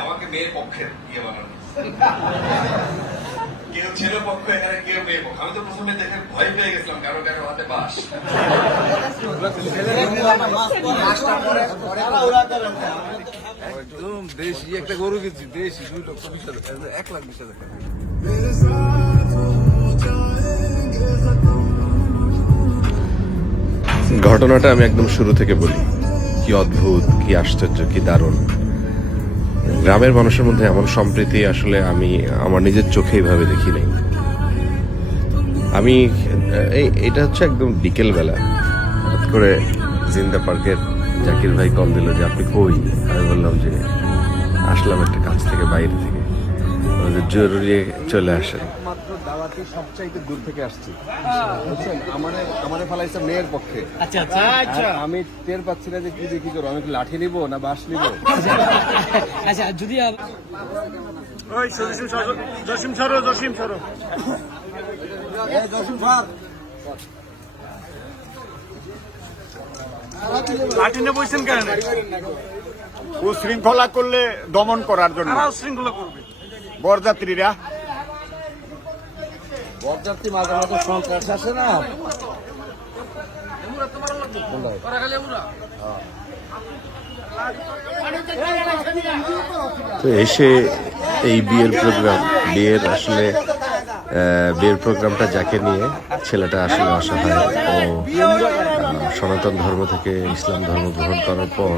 আমাকে পক্ষের ইয়ে কেউ ছেলে পক্ষ এখানে কেউ মেয়ে পক্ষ আমি তো প্রথমে দেখে ভয় পেয়ে গেছিলাম কারও কারও হাতে বাস একদম দেশি, একটা গরু কিনছি, দেশি, দুই লক্ষ বিশ হাজার, এক লাখ বিশ হাজার ঘটনাটা আমি একদম শুরু থেকে বলি। কি অদ্ভুত, কি আশ্চর্য, কি দারুণ। গ্রামের মানুষের মধ্যে এমন সম্প্রীতি আসলে আমি আমার নিজের চোখে এইভাবে দেখি নাই। আমি এটা হচ্ছে একদম বিকেল বেলা। হঠাৎ করে জিন্দা পার্কের জাকির ভাই কল দিল যে, আপনি কই? আমি বললাম যে, আসলাম একটা কাজ থেকে বাইরে জরুরি চলে আসেন মাত্র দাওয়াতে সবচাইতে দূর থেকে আসছি। বুঝছেন? আমারে আমারে ফেলাইছে মেয়ের পক্ষে। আচ্ছা আচ্ছা। আচ্ছা আমি টের পাচ্ছি না যে কি যে কি করব। আমি লাঠি নিব না বাঁশ নিব? আচ্ছা যদি আপ- জসিম সরো জসিম সরো লাঠিনে বইছেন কেন? ও শৃঙ্খলা করলে দমন করার জন্য। শৃঙ্খলা করবে। বরযাত্রীরা বরযাত্রী মাঝে মাঝে সন্ত্রাস আসে না? তো এসে এই বিয়ের প্রোগ্রাম বিয়ের আসলে বিয়ের প্রোগ্রামটা যাকে নিয়ে ছেলেটা আসলে অসহায়। ও সনাতন ধর্ম থেকে ইসলাম ধর্ম গ্রহণ করার পর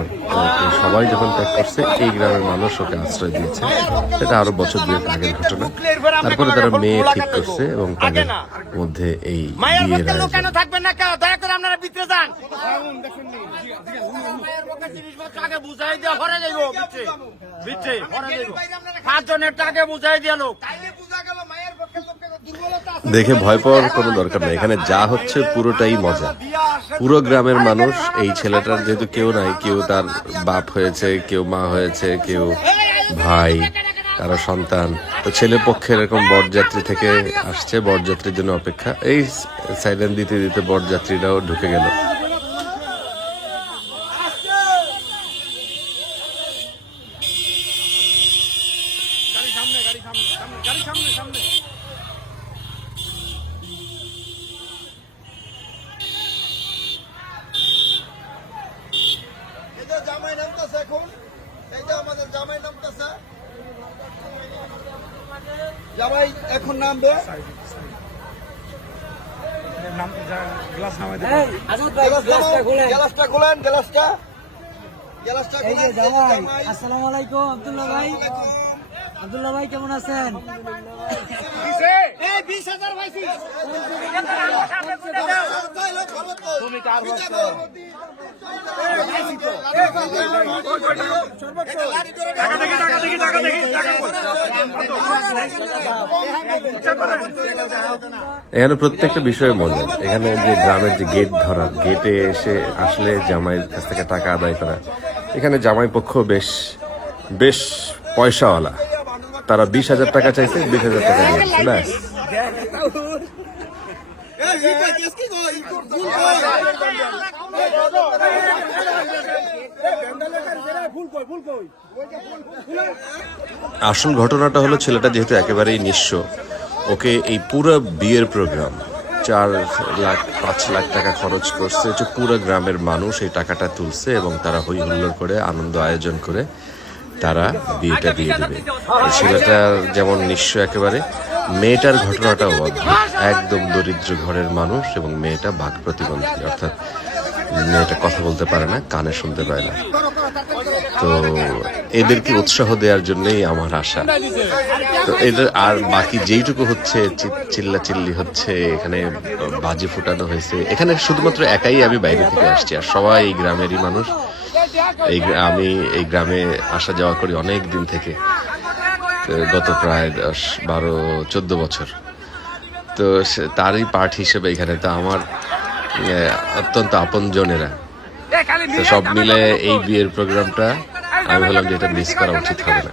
সবাই যখন ত্যাগ করছে এই গ্রামের মানুষ ওকে আশ্রয় দিয়েছে। সেটা আরও বছর দুয়েক আগের ঘটনা। তারপরে তারা মেয়ে ঠিক করছে এবং তাদের মধ্যে এই বিয়ের কেন থাকবেন না কেন দয়া করে আপনারা যান। পাঁচজনের টাকে বুঝাই দিয়ে লোক। দেখে ভয় পাওয়ার কোনো দরকার নেই। এখানে যা হচ্ছে পুরোটাই মজা। পুরো গ্রামের মানুষ এই ছেলেটার যেহেতু কেউ নাই, কেউ তার বাপ হয়েছে, কেউ মা হয়েছে, কেউ ভাই কারও সন্তান। তো ছেলে পক্ষে এরকম বরযাত্রী থেকে আসছে বরযাত্রীর জন্য অপেক্ষা। এই সাইলেন দিতে দিতে বরযাত্রীরাও ঢুকে গেল এই যে জামাই নামতেছে এখন এই যে আমাদের জামাই নামতেছে জামাই এখন নামবে। গ্লাসটা খোলেন। গ্লাসটা গ্লাসটা। খোলেন, জামাই। আসসালামু আলাইকুম আব্দুল্লাহ ভাই। আব্দুল্লাহ ভাই কেমন আছেন? এই বিশ হাজার পাইছি তাইলে খবর তো। বিজয় কর। টাকা দেখি টাকা দেখি টাকা দেখি টাকা এখানে প্রত্যেকটা বিষয়ে মজা এখানে যে গ্রামের যে গেট ধরা গেটে এসে আসলে জামাইয়ের কাছ থেকে টাকা আদায় করা। এখানে জামাই পক্ষ বেশ বেশ পয়সাওয়ালা। তারা বিশ হাজার টাকা চাইছে বিশ হাজার টাকা দিয়েছে ব্যাস? আসল ঘটনাটা হলো ছেলেটা যেহেতু একেবারেই নিঃস্ব ওকে এই পুরো বিয়ের প্রোগ্রাম চার লাখ পাঁচ লাখ টাকা খরচ করছে যে পুরো গ্রামের মানুষ এই টাকাটা তুলছে এবং তারা হই হুল্লোড় করে আনন্দ আয়োজন করে তারা বিয়েটা দিয়ে দেবে। ছেলেটা যেমন নিঃস্ব একেবারে মেয়েটার ঘটনাটাও একদম দরিদ্র ঘরের মানুষ এবং মেয়েটা বাক প্রতিবন্ধী। অর্থাৎ মেয়েটা কথা বলতে পারে না কানে শুনতে পায় না। তো এদেরকে উৎসাহ দেওয়ার জন্যই আমার আশা। তো এদের আর বাকি যেইটুকু হচ্ছে চিল্লা চিল্লি হচ্ছে এখানে বাজি ফুটানো হয়েছে। এখানে শুধুমাত্র একাই আমি বাইরে থেকে আসছি আর সবাই গ্রামেরই মানুষ। এই আমি এই গ্রামে আসা যাওয়া করি অনেক দিন থেকে। গত প্রায় দশ, বারো, চোদ্দ বছর। তো তারই পার্ট হিসেবে এখানে। তো আমার অত্যন্ত আপনজনেরা। তো সব মিলে এই বিয়ের প্রোগ্রামটা আমি ভাবলাম যে এটা মিস করা উচিত হবে না।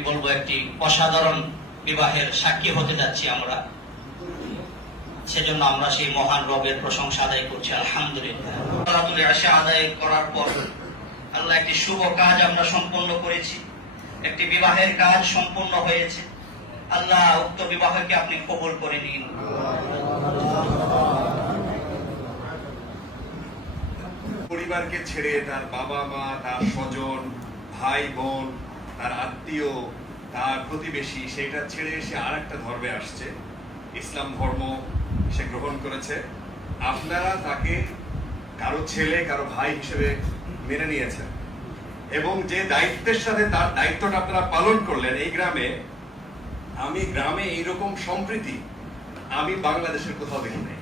আমি বলব একটি অসাধারণ বিবাহের সাক্ষী হতে যাচ্ছি আমরা। সেজন্য আমরা সেই মহান রবের প্রশংসা আদায় করছি, আলহামদুলিল্লাহ। আদায় করার পর আল্লাহ একটি শুভ কাজ আমরা সম্পন্ন করেছি। একটি বিবাহের কাজ সম্পন্ন হয়েছে। আল্লাহ উক্ত বিবাহকে আপনি কবুল করে নিন। পরিবারকে ছেড়ে তার বাবা মা তার স্বজন ভাই বোন তার আত্মীয়, তার প্রতিবেশী সেটা ছেড়ে সে আর একটা ধর্মে আসছে। ইসলাম ধর্ম সে গ্রহণ করেছে। আপনারা তাকে কারও ছেলে, কারও ভাই হিসেবে মেনে নিয়েছেন। এবং যে দায়িত্বের সাথে তার দায়িত্বটা আপনারা পালন করলেন এই গ্রামে, আমি গ্রামে এইরকম সম্প্রীতি আমি বাংলাদেশের কোথাও দেখি নাই।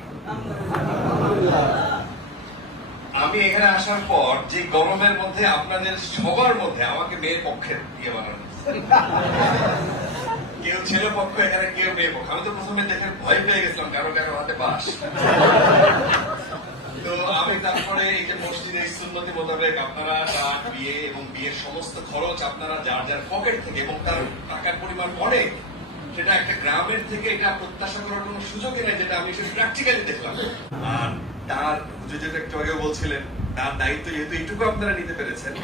আমি এখানে আসার পর যে গরমের মধ্যে আপনাদের সবার মধ্যে আমাকে মেয়ের পক্ষের দিয়ে বানানো কেউ ছেলে পক্ষ, এখানে কেউ মেয়ে পক্ষ। আমি তো প্রথমে দেখে ভয় পেয়ে গেছিলাম কারও কারও হাতে বাস? তো আমি তারপরে এই যে মসজিদে মোতাবেক আপনারা তার বিয়ে এবং বিয়ের সমস্ত খরচ আপনারা যার যার পকেট থেকে এবং তার টাকার পরিমাণ অনেক, সেটা একটা গ্রামের থেকে এটা প্রত্যাশা করার কোনো সুযোগই নেই, যেটা আমি প্র্যাকটিক্যালি দেখলাম। আর তার যেটা একটু আগেও বলছিলেন, তার দায়িত্ব যেহেতু এইটুকু আপনারা নিতে পেরেছেন,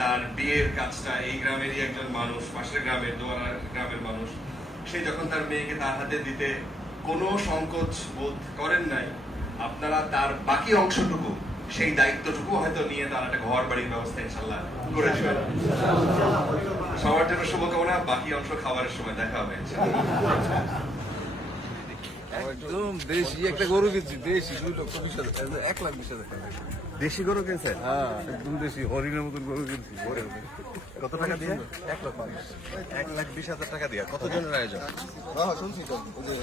তার বিয়ের কাজটা এই গ্রামেরই একজন মানুষ, পাশের গ্রামের, দোয়ারা গ্রামের মানুষ সে যখন তার মেয়েকে তার হাতে দিতে কোনো সংকোচ বোধ করেন নাই, আপনারা তার বাকি অংশটুকু, সেই দায়িত্বটুকু হয়তো নিয়ে তার একটা ঘর বাড়ির ব্যবস্থা ইনশাল্লাহ করে দেবেন সবার জন্য শুভকামনা, বাকি অংশ খাবারের সময় দেখা হবে ইনশাল্লাহ। একদম দেশি একটা গরু কিনছি দেশি দুই লক্ষ বিশ হাজার এক লাখ বিশ হাজার টাকা। দেশি গরু কিনছেন? হ্যাঁ একদম দেশি হরিণের মতন গরু কিনছি। কত টাকা দিয়ে? এক লাখ বিশ এক লাখ বিশ হাজার টাকা দিয়ে। কতজনের আয়োজন?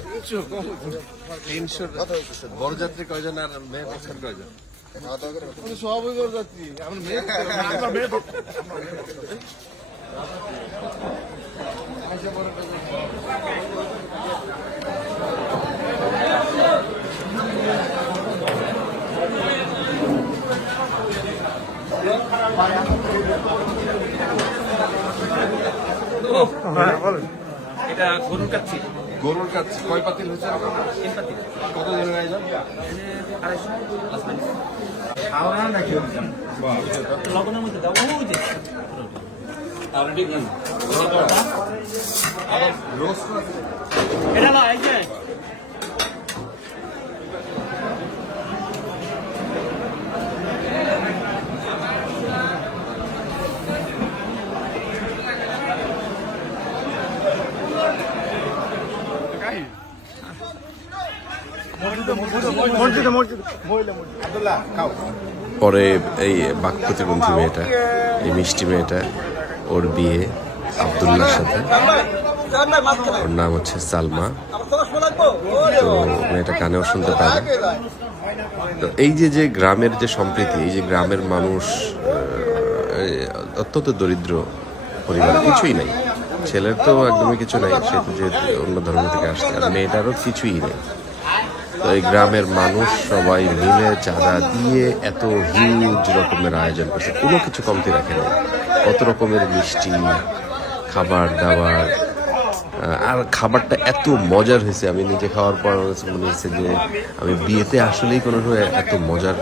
তিনশো তিনশো বরযাত্রী কয়জন আর মেয়ে পক্ষের কয়জন? সবই বরযাত্রী আমার মেয়ে মেয়ে এটা গরুর কাচ্ছি। গরুর কাছে কয় পাতিল হয়েছে? কত জনের আয়োজন লবণের মধ্যে দাও। ওই যে। এটা না এই যে। পরে এই বাক প্রতিবন্ধী মেয়েটা এই মিষ্টি মেয়েটা ওর বিয়ে আবদুল্লার সাথে। ওর নাম হচ্ছে সালমা। তো মেয়েটা কানেও শুনতে পারে না। তো এই যে যে গ্রামের যে সম্প্রীতি এই যে গ্রামের মানুষ অত্যন্ত দরিদ্র পরিবার কিছুই নাই। ছেলের তো একদমই কিছু নাই সে তো যেহেতু অন্য ধর্ম থেকে আসছে আর মেয়েটারও কিছুই নেই। তো এই গ্রামের মানুষ সবাই মিলে চাঁদা দিয়ে এত হিউজ রকমের আয়োজন করছে। কোনো কিছু কমতি রাখে না কত রকমের মিষ্টি, খাবার দাবার আর খাবারটা এত মজার হয়েছে। আমি নিজে খাওয়ার পর কাছে মনে হয়েছে যে আমি বিয়েতে আসলেই কোনো এত মজার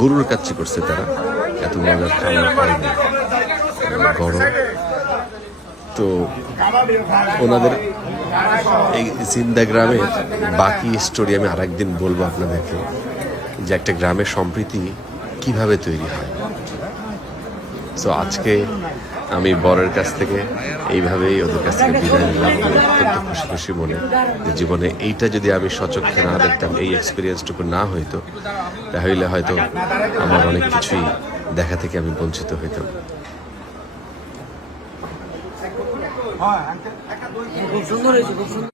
গরুর কাচ্ছি করছে তারা। এত মজার খাবার পাইনি। গরম। তো ওনাদের এই জিন্দা গ্রামের বাকি স্টোরি আমি আরেকদিন বলব আপনাদেরকে যে একটা গ্রামের সম্প্রীতি কীভাবে তৈরি হয়। সো আজকে আমি বরের কাছ থেকে এইভাবেই ওদের কাছ থেকে বিদায় নিলাম। অত্যন্ত খুশি খুশি মনে যে জীবনে এইটা যদি আমি সচক্ষে না দেখতাম, এই এক্সপিরিয়েন্সটুকু না হইতো, তাহলে হয়তো আমার অনেক কিছুই দেখা থেকে আমি বঞ্চিত হইতাম। খুব সুন্দর হয়েছে খুব সুন্দর